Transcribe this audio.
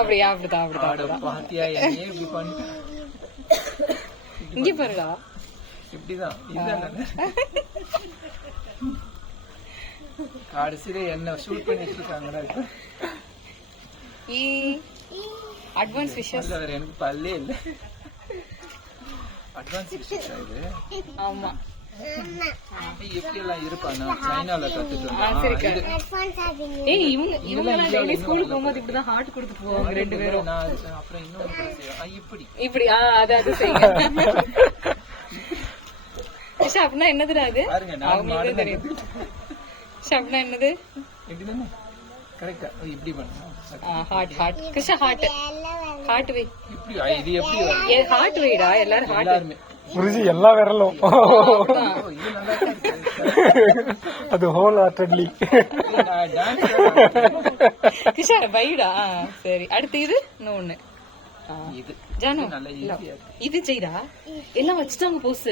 அப்படியா அப்படிதான் பாத்தியா என்னையே இப்படி பண்ணி இங்க பாருடா இப்படிதான் இதுதான் கடைசியில என்ன ஷூட் பண்ணிட்டு இருக்காங்கடா அட்வான்ஸ் விஷஸ் எனக்கு பல்லே இல்ல அட்வான்ஸ் விஷஸ் இது ஆமா எப்படி எல்லாம் இருப்பானா சைனால கத்துட்டு ஏய் இவங்க டெய்லி ஸ்கூலுக்கு போகும்போது இப்படிதான் ஹார்ட் கொடுத்துட்டு போவாங்க ரெண்டு பேரும். அப்புறம் இன்னொன்னு இப்படி அது செய்யுங்க. அப்படின்னா என்னதுடா அது அவங்களுக்கு தெரியும். அப்படின்னா என்னது எப்படிதானே கரெக்டா இப்படி பண்ணா ஹார்ட் கிருஷ்ணா ஹார்ட் வை இப்படி இது எப்படி ஹார்ட் வைடா எல்லாரும் எல்லாருமே குருஜி எல்லா விரலும் அது ஹோல் ஹார்ட்டட்லி கிஷார வைடா. சரி அடுத்து இது இன்னொன்னு ஜானு இது செய்டா எல்லாம் வச்சுட்டாங்க போஸ்